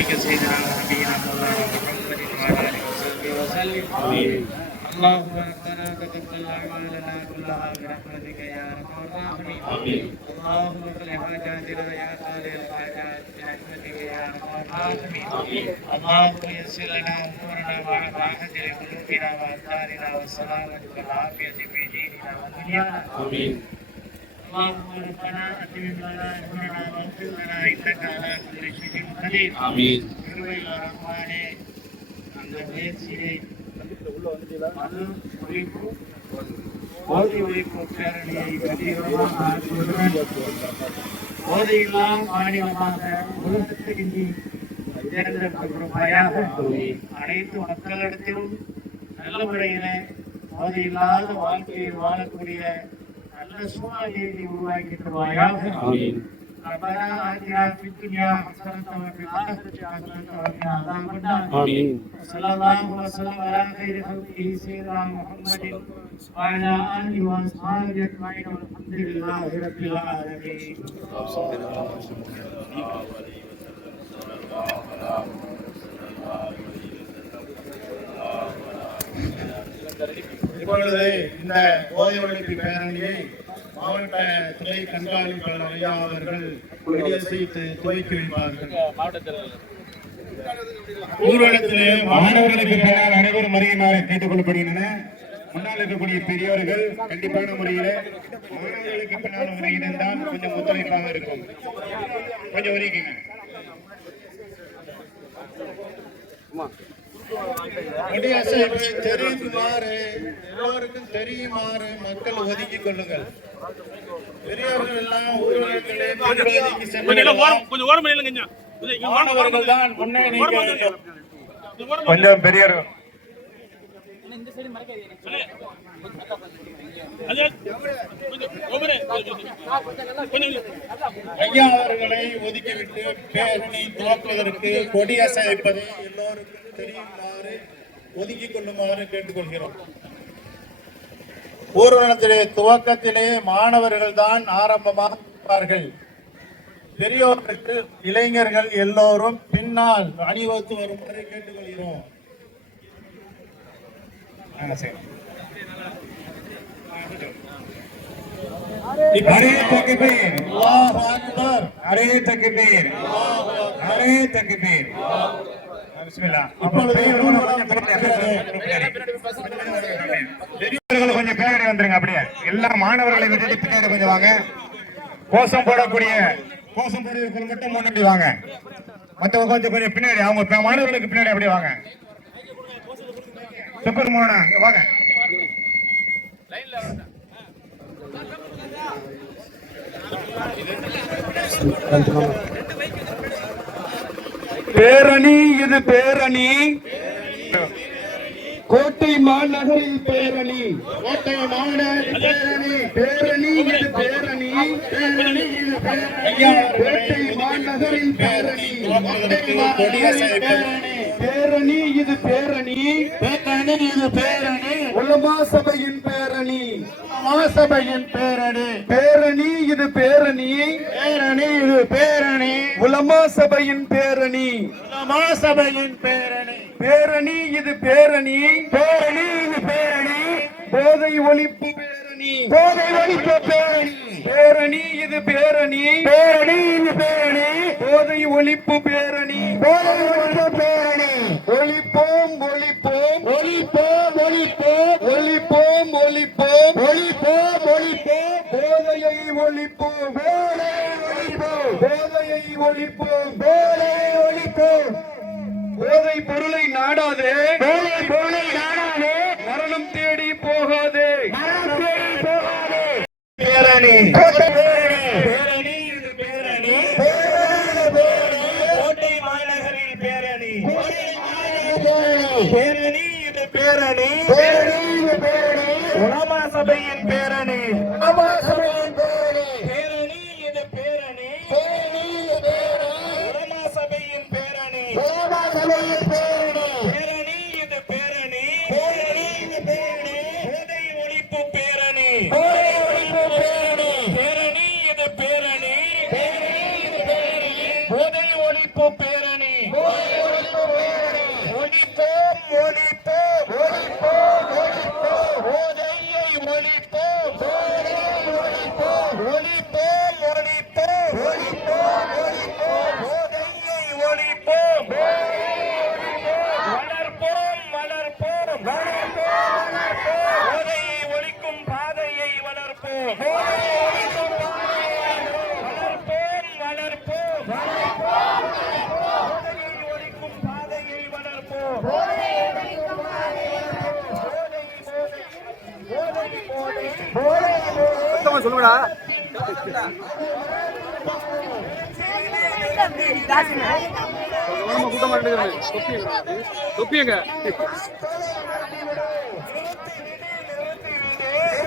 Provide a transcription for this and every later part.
رسولك سيدنا ونبينا مولانا محمد وعلى اله وصحبه وسلم. اللهم ربنا تقبل اعمالنا كلها برحمتك يا ارحم الراحمين. اللهم اغفر حاجاتنا يا قاضي الحاجات برحمتك يا ارحم الراحمين. اللهم يسر لنا امورنا مع راحه لقلوبنا وابداننا والسلامه والعافيه في ديننا ودنيانا. اللهم ربنا اتمم لنا اجرنا واغفر لنا انك على كل شيء قدير. கிருபையுள்ள ரஹ்மானே, அந்த முயற்சியை போதை ஒழிப்பு பேரணியை வெற்றிகரமாக ஆற்றுவதுடன் போதையில்லாம் மாநிலமாக உலகத்துக்கு நீ தேர்ந்தெடுக்கப்படுவாயாக. அனைத்து மக்களிடத்திலும் நல்ல முறையில போதையில்லாத வாழ்க்கையை வாழக்கூடிய நல்ல சூழ்நிலையை உருவாக்கி தருவாயாக. ربنا آتنا في الدنيا حسنة وفي الآخرة حسنة وقنا عذاب النار. صلى الله وسلم على خير خلقه سيدنا محمد وعلى آله وأصحابه أجمعين والحمد لله رب العالمين. இப்பொழுது இந்த போதை ஒழிப்பு பேரணியை மாவட்ட துணை கண்காணிப்பாளர் ஐயா அவர்கள் கொடியசைத்து துவக்கி வைப்பார்கள். ஊர்வலத்திலே மாணவர்களுக்கு பின்னால் அனைவரும் வருமாறு கேட்டுக் கொள்ளப்படுகின்றன. முன்னால் இருக்கக்கூடிய பெரியவர்கள் கண்டிப்பான முறையில் மாணவர்களுக்கு பின்னால் வருகிறால் கொஞ்சம் ஒத்துழைப்பாக இருக்கும். கொஞ்சம் வருகிறீங்க. தெரியுமாறு எல்லோருக்கும் தெரியுமாறு மக்கள் ஒதுக்கிக் கொள்ளுங்கள். பெரியவர்கள் எல்லாம் மாணவர்கள் தான் முன்னே கொஞ்சம் பெரியவர்கள் ஐயா அவர்களை ஒதுக்கிவிட்டு பேரணி துவக்குவதற்கு கொடியசைப்பதை எல்லோருக்கும் தெரியுமாறு ஒதுக்கிக் கொள்ளுமாறு கேட்டுக்கொள்கிறோம். ஊர்வலத்திலே துவக்கத்திலே மாணவர்கள் தான் ஆரம்பமாக இருப்பார்கள். பெரியோர்களுக்கு இளைஞர்கள் எல்லோரும் பின்னால் அணிவகுத்து வருமாறு கேட்டுக்கொள்கிறோம். அரே தக்பீர், அல்லாஹு அக்பர். அரே தக்பீர், அரே தக்பீர். பெரியவர்கள் கொஞ்சம் பேரடி வந்துருங்க. அப்படியே எல்லா மாணவர்களை விட்டுட்டு பின்னாடி கொஞ்சம் வாங்க. கோஷம் போடுவதற்கு மட்டும் முன்னாடி வாங்க. மற்றவங்க கொஞ்சம் பின்னாடி, அவங்க மாணவர்களுக்கு பின்னாடி அப்படியே வாங்க. சூப்பர் மோனா வாங்க. பேரணி இது பேரணி, கோட்டை மாநகரில் பேரணி, கோட்டை மாநகரில் பேரணி, பேரணி இது பேரணி, பேரணி இது பேரணி, கோட்டை மாநகரில் பேரணி, பேரணி இது பேரணி, பேரணி இது பேரணி, உலமா சபையின் பேரணி, சபையின் பேரணி, பேரணி இது பேரணி, பேரணி இது பேரணி, உலமா சபையின் பேரணி, உலமா சபையின் பேரணி, பேரணி இது பேரணி, பேரணி இது பேரணி, போதை ஒழிப்பு பேரணி, போதை ஒழிப்பு பேரணி, பேரணி இது பேரணி, பேரணி இது பேரணி, போதை ஒழிப்பு பேரணி, போதை ஒழிப்பு பேரணி, ஒழிப்போம் ஒழிப்போம் ஒழிப்போம் ஒழிப்போம் ஒழிப்போம் ஒழிப்போம் ஒழிப்போம் ஒழிப்போம், போதையை ஒழிப்போம், போதையை ஒழிப்போம், போதையை ஒழிப்போம், போதையை ஒழிப்போம். போதை பொருளை நாடாதே, போதை பொருளை நாடாதே, மரணம் தேடி போகாதே, மரணம் தேடி போகாதே. பேரணி பேரணி இது பேரணி, கோட்டை மாநகரில் பேரணி, பேரணி இது பேரணி, பேரணி இது பேரணி, உலமா சபையின் பேரணி, உலமா சபையின் பேரணி, பேரணி இது பேரணி, பேரணி இது பேரணி, உலமா சபையின் பேரணி, உலமா சபையின் பேரணி, பேரணி இது பேரணி, பேரணி இது பேரணி, போதை ஒழிப்பு பேரணி, போதை ஒழிப்பு பேரணி, பேரணி இது பேரணி, பேரணி இது பேரணி, போதை ஒழிப்பு பேரணி, ஒழிப்போம் ஒழிப்போம் ஒழிப்போம் ஒழிப்போம் போதையை ஒழிப்போம் ஒழிப்போம் ஒழிப்போம் ஒழிப்போம் ஒழிப்போம் போதையை ஒழிப்போம் வளர்ப்போம் வளர்ப்போம் போதையை ஒழிக்கும் பாதையை வளர்ப்போம் வளர்ப்போம் வளர்ப்போம் போதையை ஒழிக்கும் பாதையை வளர்ப்போம் சொல்லுங்கடா கூட்டமா தொப்பியங்க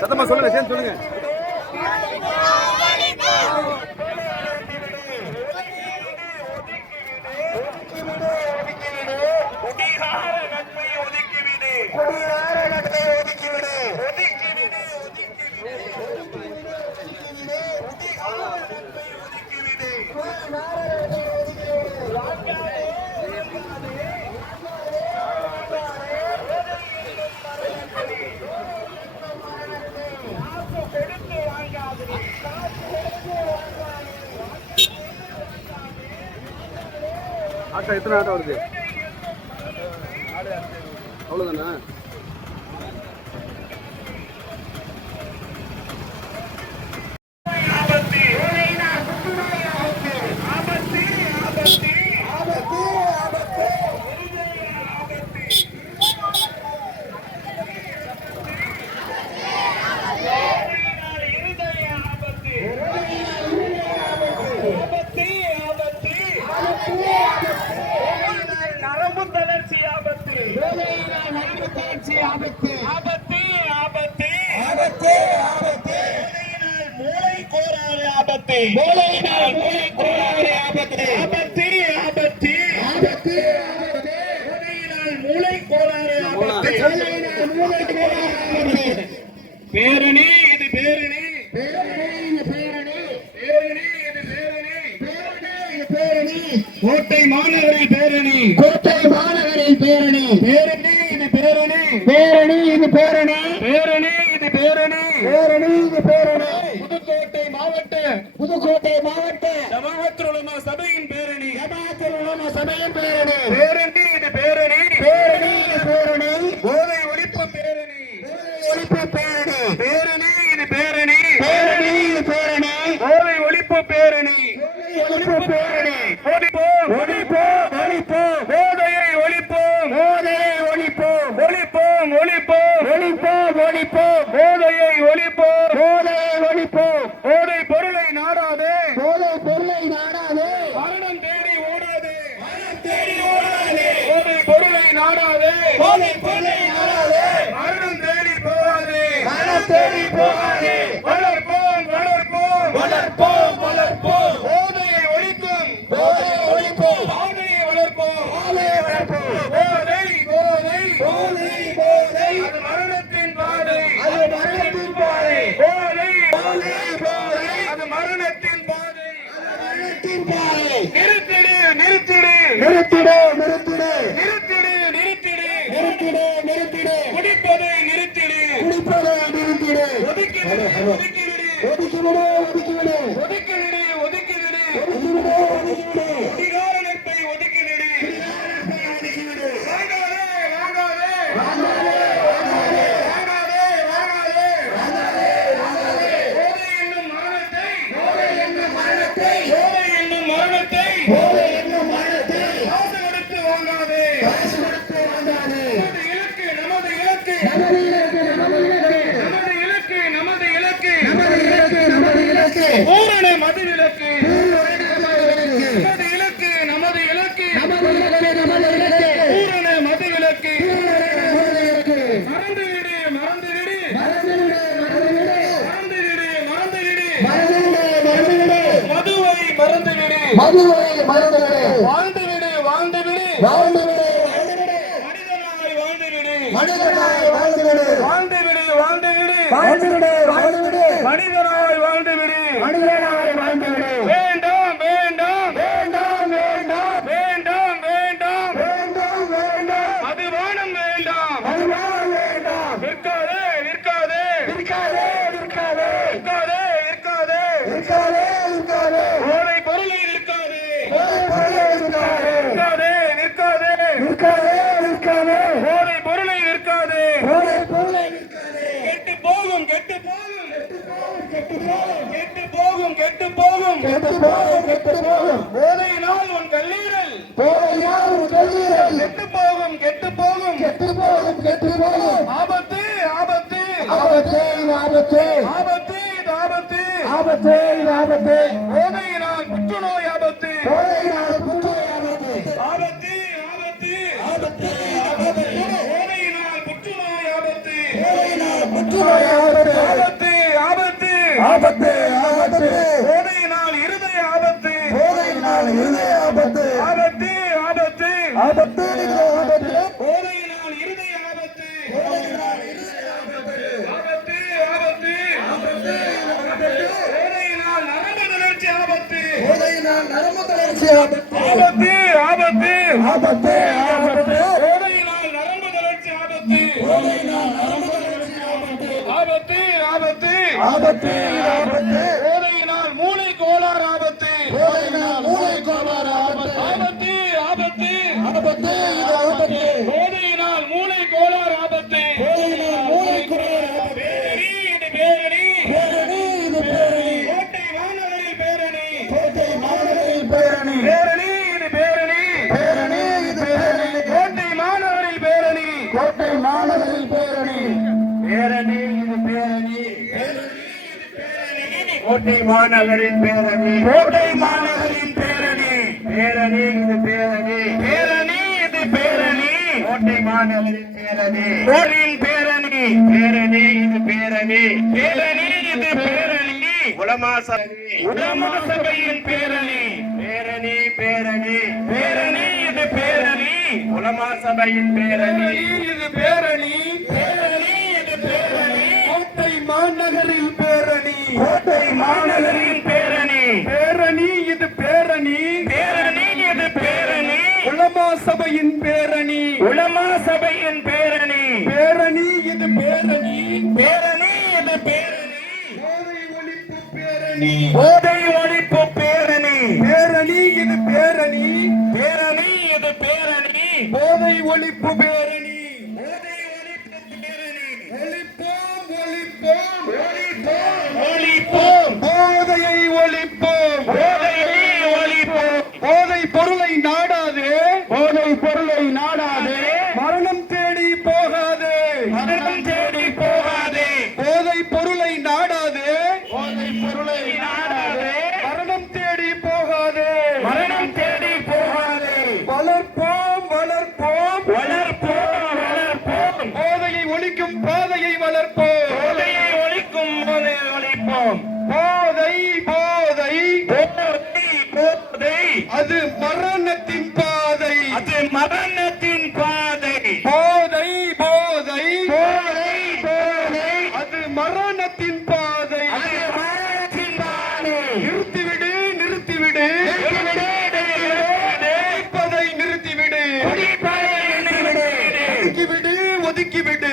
சத்தமா சொல்லுங்க சேர்ந்து சொல்லுங்க குடிகார நட்பை ஒதுக்கிவிடு குடிகார நட்பை ஒதுக்கிவிடு ஒதுக்கிவிடு ஆட்டோ எத்தனை ஆட்டோ வருது அவ்வளோதானே நரம்பு தளர்ச்சி ஆபத்து ஆபத்து ஆபத்து ஆபத்து ஆபத்து ஆபத்து மூளை கோளாறு ஆபத்து மூளையினால் மூளை கோளாறு ஆபத்து ஆபத்து ஆபத்து ஆபத்து மூளையினால் மூளை கோளாறு ஆபத்து மூளையினால் மூளை கோளாறு ஆபத்து பேரணி இது பேரணி கோட்டை மாநகரில் பேரணி கோட்டை மாநகரில் பேரணி பேரணி இது பேரணி பேரணி இது பேரணி பேரணி இது பேரணி பேரணி இது பேரணி புதுக்கோட்டை மாவட்ட ஜமாஅத்துல் உலமா சபையின் பேரணி ஜமாஅத்துல் உலமா சபையின் பேரணி பேரணி இது பேரணி பேரணி இது பேரணி போதை ஒழிப்பு பேரணி ஒழிப்பு பேரணி பேரணி இது பேரணி பேரணி இது பேரணி போதை ஒழிப்பு பேரணி ஒழிப்பு பேரணி ஒழிப்போம் ஒழிப்போம் ஒழிப்போம் போதையை ஒழிப்போம் போதையை ஒழிப்போம் ஒழிப்போம் ஒழிப்போம் ஒழிப்போம் ஒழிப்போம் போதையை ஒழிப்போம் போதையை ஒழிப்போம் போதை பொருளை நாடாதே போதை பொருளை நாடாதே மரணம் தேடி ஓடாதே மரணம் தேடி ஓடாதே போதை பொருளை நாடாதே போதை பொருளை நாடாதே மரணம் தேடி போகாதே மரணம் தேடி போகாதே வளர்ப்போம் வளர்ப்போம் வளர்ப்போம் வளர்ப்போம் போதையை ஒழிக்கும் போதையை ஒழிப்போம் பாதையை வளர்ப்போம் பாதையை வளர்ப்போம் போதை போதை போதை போதை அது மரணத்தின் பாதை அது மரணத்தின் பாதை போதை போதை போதை அது மரணத்தின் பாதை அது மரணத்தின் பாதை நிறுத்திடு நிறுத்திடு நிறுத்திடு நிறுத்திடு நிறுத்திடு நிறுத்திடு நிறுத்திடு நிறுத்திடு குடிப்பதை நிறுத்திடு குடிப்பதை நிறுத்திடு ஒதுக்கிவிடு ஒதுக்கிவிடு ஒதுக்கிவிடு ஒதுக்கிவிடு ஒதுக்கிவிடு ஒதுக்கிவிடு ஒதுக்கிவிடு ஒதுக்கிவிடு குடிகார நட்பை ஒதுக்கிவிடு குடிகார நட்பை ஒதுக்கிவிடு வாங்காதே வாங்காதே வாங்காதே வாங்காதே வாங்காதே வாங்காதே வாங்காதே போதை என்னும் மரணத்தை போதை என்னும் மரணத்தை போதை என்னும் மரணத்தை போதை என்னும் மரணத்தை காசு கொடுத்து வாங்காதே காசு கொடுத்து வாங்காதே நமது இலக்கு நமது இலக்கு நமது இலக்கு நமது இலக்கு நமது இலக்கு நமது இலக்கு நமது இலக்கு பூரண மது விலக்கு நமது இலக்கு நமது இலக்கு நமது இலக்கு நமது இலக்கு பூரண மது விலக்கு மறந்துவிடு மறந்துவிடு மறந்துவிடு மறந்துவிடு மறந்துவிடு மறந்துவிடு மதுவை மறந்துவிடு மதுவை மறந்துவிடு வாழ்ந்துவிடு வாழ்ந்துவிடு வாழ்ந்துவிடு மனிதனாய் வாழ்ந்துவிடு மனிதனாய் வாழ்ந்துவிடு வாழ்ந்துவிடு வாழ்ந்துவிடு வாழ்ந்துவிடு வாழ்ந்துவிடு மனிதனாய் வாழ்ந்துவிடு மனிதனாய் வாழ்ந்துவிடு வேண்டாம் வேண்டாம் வேண்டாம் வேண்டாம் வேண்டாம் விற்காதே விற்காதே போதை பொருளை விற்காதே போதை பொருளை விற்காதே கெட்டு போகும் கெட்டு போகும் கெட்டு போகும் கெட்டு போகும் கெட்டு போகும் கெட்டு போகும் போதையினால் உன் கல்லீரல் போதையால் உன் கல்லீரல் கெட்டு போகும் கெட்டு போகும் கெட்டு போகும் கெட்டு போகும் ஆபத்து ஆபத்து ஆபத்து ஆபத்து ஆபத்து இது ஆபத்து ஆபத்து இது ஆபத்து போதையினால் புற்றுநோய் ஆபத்து போதையினால் புற்றுநோய் ஆபத்து ஆபத்து ஆபத்து ஆபத்து ஆபத்து போதையினால் புற்றுநோய் ஆபத்து போதையினால் புற்றுநோய் ஆபத்து ஆபத்து ஆபத்து ஆபத்து ஆபத்து போதையினால் இருதய ஆபத்து போதையினால் இருதய ஆபத்து ஆபத்து ஆபத்து ஆபத்து இது ஆபத்து போதையினால் இருதய ஆபத்து போதையினால் இருதய ஆபத்து ஆபத்து ஆபத்து ஆபத்து ஆபத்து போதையினால் நரம்பு தளர்ச்சி ஆபத்து போதையினால் நரம்பு தளர்ச்சி ஆபத்து ஆபத்து ஆபத்து ஆபத்து ஆபத்து போதையினால் நரம்பு தளர்ச்சி ஆபத்து போதையினால் நரம்பு தளர்ச்சி ஆபத்து ஆபத்து ஆபத்து ஆபத்து ஆபத்து போதையினால் மூளை கோளாறு ஆபத்து போதையினால் மூளை கோளாறு ஆபத்து ஆபத்து ஆபத்து ஆபத்து இது ஆபத்து போதையினால் மூளை கோளாறு ஆபத்து போதையினால் மூளை கோளாறு ஆபத்து பேரணி இது பேரணி பேரணி இது பேரணி கோட்டை மாநகரில் பேரணி கோட்டை மாநகரில் பேரணி பேரணி இது பேரணி பேரணி இது பேரணி கோட்டை மாநகரில் பேரணி கோட்டை மாநகரில் பேரணி பேரணி இது பேரணி கோட்டை மாநகரின் பேரணி கோட்டை மாநகரின் பேரணி பேரணி இது பேரணி பேரணி இது பேரணி கோட்டை மாநகரின் பேரணி போரின் பேரணி பேரணி இது பேரணி பேரணி இது பேரணி உலமா உலமா சபையின் பேரணி பேரணி பேரணி பேரணி இது பேரணி உலமா சபையின் பேரணி இது பேரணி பேரணி இது பேரணி கோட்டை மாநகரில் பேரணி கோட்டை மாநகரின் பேரணி பேரணி இது பேரணி பேரணி இது பேரணி உலமா சபையின் பேரணி உலமா சபையின் பேரணி பேரணி இது பேரணி பேரணி இது பேரணி போதை ஒழிப்பு பேரணி போதை ஒழிப்பு பேரணி பேரணி இது பேரணி பேரணி இது பேரணி போதை ஒழிப்பு பேரணி போதை ஒழிப்பு பேரணி ஒழிப்போம் ஒழிப்போம் ஒழிப்போம் ஒழிப்போம் போதையை ஒழிப்போம் போதையை ஒழிப்போம் போதை பொருளை நாடாதே போதை பொருளை நாடாதே மரணம் தேடி போகாதே மரணம் தேடி போகாதே போதை பொருளை நாடாதே போதை பொருளை நாடாதே மரணம் தேடி போகாதே மரணம் தேடி போகாதே வளர்ப்போம் வளர்ப்போம் வளர்ப்போம் வளர்ப்போம் போதையை ஒழிக்கும் பாதையை வளர்ப்போம் போதையை ஒழிக்கும் போதை ஒழிப்போம் போதை போதை போதை போதை அது மரணத்தின் பாதை அது மரணத்தின் பாதை போதை போதை போதை போதை அது மரணத்தின் பாதை அது மரணத்தின் பாதை நிறுத்திவிடு நிறுத்திவிடு குடிப்பதை நிறுத்திவிடு ஒதுக்கிவிடு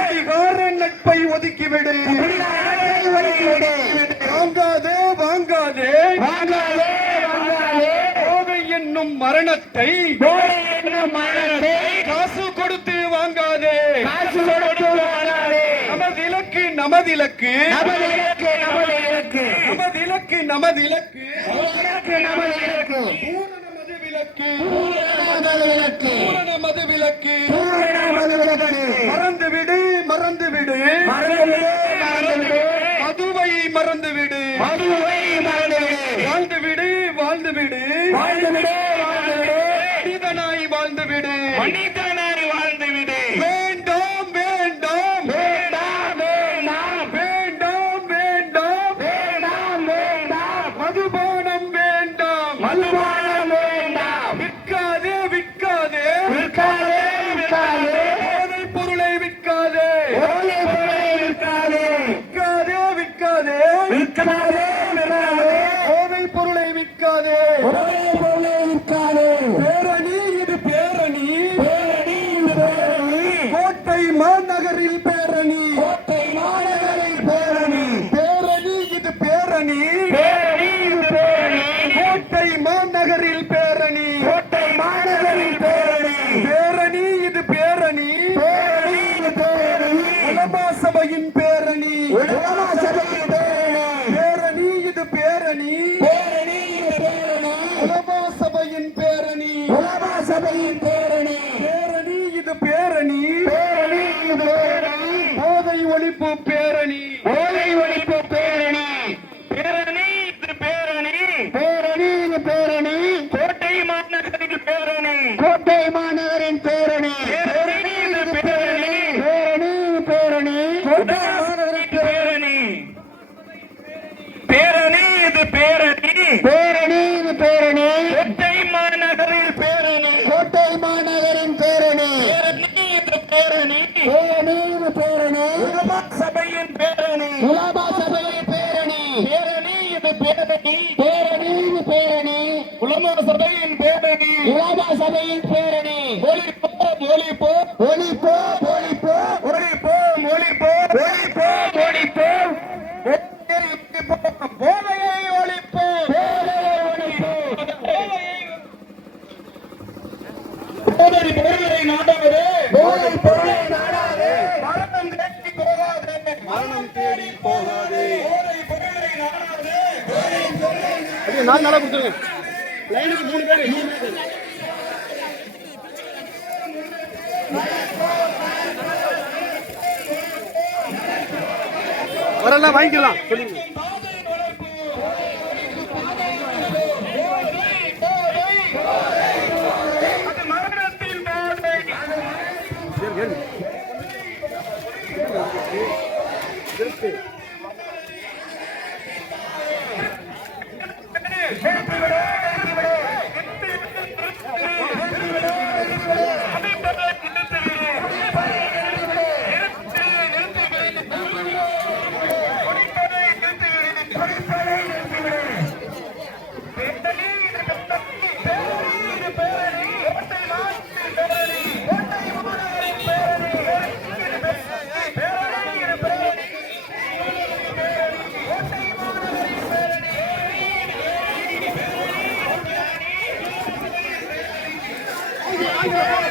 அதிகார நட்பை ஒதுக்கிவிடு வாங்காதே வாங்காதே போதை என்னும் மரணத்தை காசு கொடுத்து வாங்காதே நமது இலக்கு நமது இலக்கு நமது இலக்கு நமது இலக்கு பூரண மது விலக்கு மறந்துவிடு மறந்துவிடு மதுவை மறந்துவிடு வாழ்ந்துவிடு வாழ்ந்துவிடு மனிதனாய் வாழ்ந்துவிடு வேண்டாம் வேண்டாம் வேண்டாம் வேண்டாம் மதுபானம் வேண்டாம் விற்காதே விற்காதே போதை பொருளை விற்காதே விற்காதே போதை பொருளை விற்காதே பேரணி இது பேரணி கோட்டை மாநகரில் பேரணி பேரணி இது பேரணி கோட்டை மாநகரில் பேரணி சபையின் பேரணி பேரணி இது பேரணி பேரணி இது பேரணி போதை ஒழிப்பு பேரணி போதை ஒழிப்பு பேரணி பேரணி இது பேரணி பேரணி இது பேரணி கோட்டை மாநகரில் பேரணி கோட்டை மாநகரின் பேரணி பேரணி இது பேரணி பேரணி பேரணி கோட்டை மாநகரின் பேரணி பேரணி இது பேரணி பேரணி இது பேரணி கோட்டை மாநகரில் பேரணி கோட்டை மாநகரின் பேரணி பேரணி இது பேரணி பேரணி இது பேரணி உலமா சபையின் பேரணி உலமா சபையின் பேரணி பேரணி இது பேரணி பேரணி இது பேரணி உலமா சபையின் பேரணி உலமா சபையின் பேரணி ஒளிப்போம் ஒளிப்போம் ஒளிப்போம் ஒளிப்போம் ஒளிப்போம் ஒளிப்போம் ஒளிப்போம் ஒளிப்போம் போதையை ஒழிப்போம் போதை பொருளை நாடாது போதை பொருளை நாடாது மரணம் தேடி போகாது மரணம் தேடி போகாதே போதை பொருளை நாடாது அப்படியே 4 நாளா கொடுத்துருங்க லைனுக்கு 3 பேர் வரலாம் வாங்கிக்கலாம் சொல்லுங்க அது மரணத்தின் போதை ஏறு, ஏறு. பேரணி